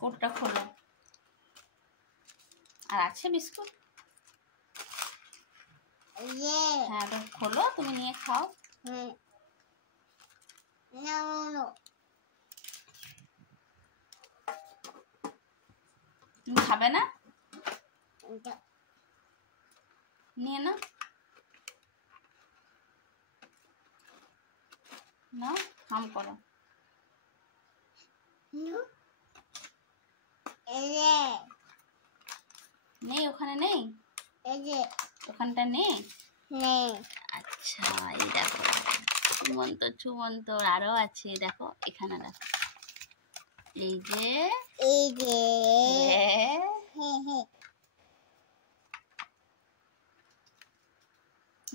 কোটটা খোলো। আর আছে বিস্কুট? হ্যাঁ তো খোলো, তুমি নিয়ে খাও। তুমি খাবে না? নিয়ে না, না হাম করো। নেই ওখানে, নেই ওখানটা নেই। আচ্ছা এই দেখো চুমন্ত চুমন্ত আরো আছে, দেখো এখানে দেখো, এই যে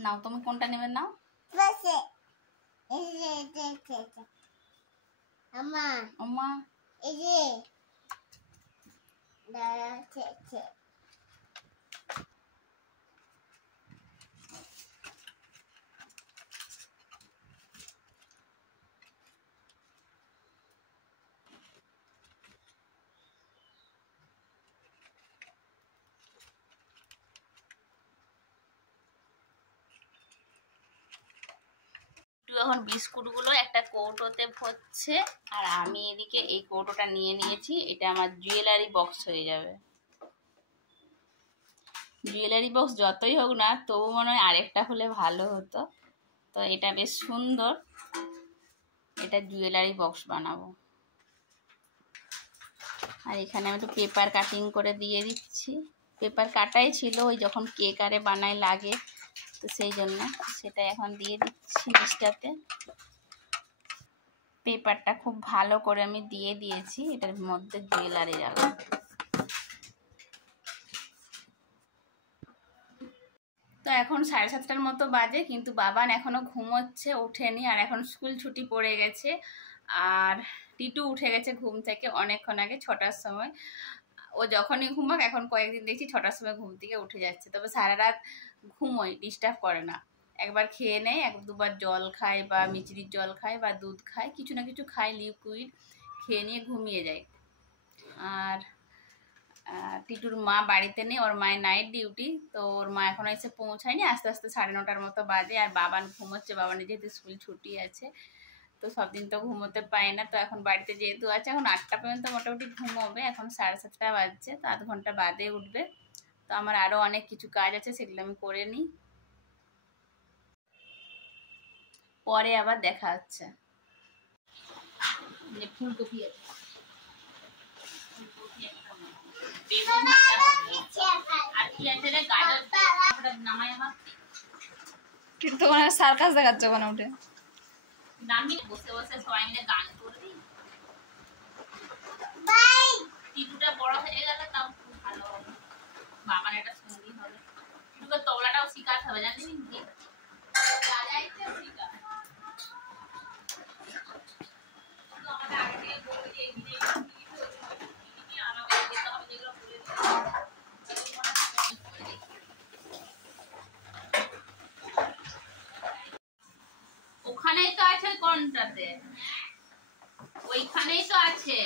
নাও, তুমি কোনটা নেবে নাও। আম্মা এখন বিস্কুটগুলো একটা কৌটোতে ভরছে, আর আমি এদিকে এই কৌটোটা নিয়ে নিয়েছি। এটা আমার জুয়েলারি বক্স হয়ে যাবে। জুয়েলারি বক্স যতই হোক না, তবু মনে হয় আরেকটা হলে ভালো হতো। তো এটা বেশ সুন্দর, এটা জুয়েলারি বক্স বানাবো। আর এখানে আমি একটু পেপার কাটিং করে দিয়ে দিচ্ছি। পেপার কাটাই ছিল, ওই যখন কেক আরে বানায় লাগে, তো সেই জন্য সেটা এখন দিয়ে দিচ্ছি নিচটাতে। পেপারটা খুব ভালো করে আমি দিয়ে দিয়েছি, এটার মধ্যে জুয়েলারি রাখবো। তো এখন 7:30টার মতো বাজে, কিন্তু বাবান এখনো ঘুমোচ্ছে, ওঠেনি। আর এখন স্কুল ছুটি পড়ে গেছে, আর টিটু উঠে গেছে ঘুম থেকে অনেকক্ষণ আগে, 6টার সময়। ও যখনই ঘুমাক, এখন কয়েকদিন দেখছি 6টার সময় ঘুম থেকে উঠে যাচ্ছে। তবে সারা রাত ঘুমোয়, ডিস্টার্ব করে না। একবার খেয়ে নেয়, এক দুবার জল খায়, বা মিচড়ির জল খায়, বা দুধ খায়, কিছু না কিছু খায় লিকুইড, খেয়ে নিয়ে ঘুমিয়ে যায়। আর টিটুর মা বাড়িতে নেই, ওর মায়ের নাইট ডিউটি, তো ওর মা এখনো এসে পৌঁছায়নি। আস্তে আস্তে 9:30টার মতো বাজে। আর বাবান ঘুমোচ্ছে, বাবানের যেহেতু স্কুল ছুটি আছে, তো সব দিন তো ঘুমোতে পায় না। তো এখন বাড়িতে যেহেতু আছে, এখন 8টা পর্যন্ত মোটামুটি ঘুমোবে। এখন 7:30 বাজছে, তো আধ ঘন্টা বাদে উঠবে। তো আমার আরও অনেক কিছু কাজ আছে, সেগুলো আমি করে নিই, পরে আবার দেখা হচ্ছে। ফুলকপি আছে, কিন্তু ওখানে সার্কাস দেখাচ্ছে, ওখানে উঠে বসে বসে সবাই মিলে গান করবি। টিটুটা বড় হয়ে গেলে তাও খুব ভালো হবে, বাবার একটা সঙ্গী হবে। টিটুকে তবলাটাও শিখাতে হবে, জানিস কি? আমাদের আগে থেকে বলবে যে আমাদের যেতে হবে, যেগুলো বলে ওখানেই তো আছে। কোনটাতে? ওইখানেই তো আছে।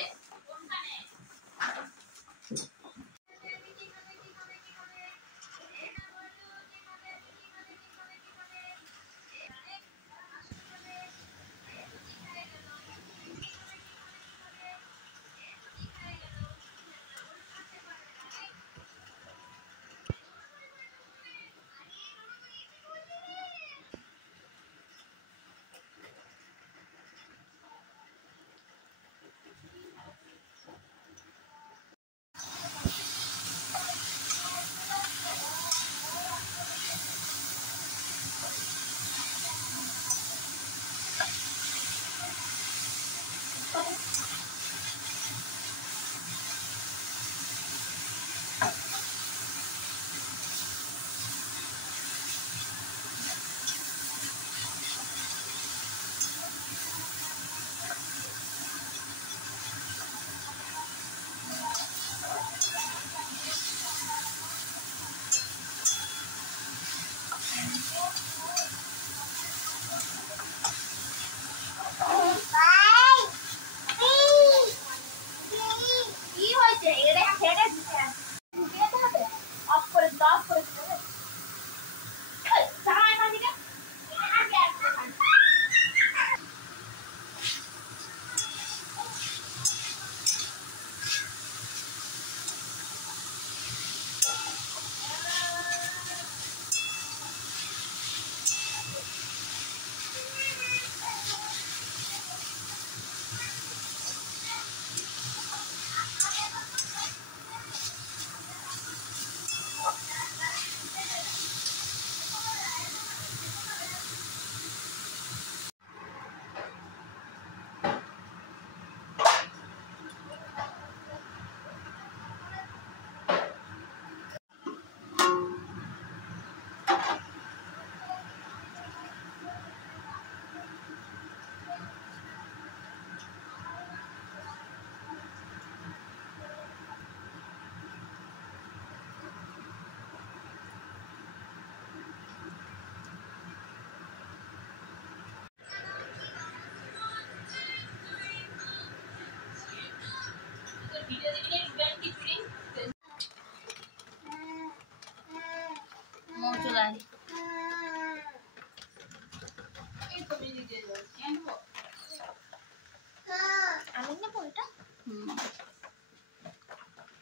আমি নেবো এটা।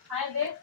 হাই দেখ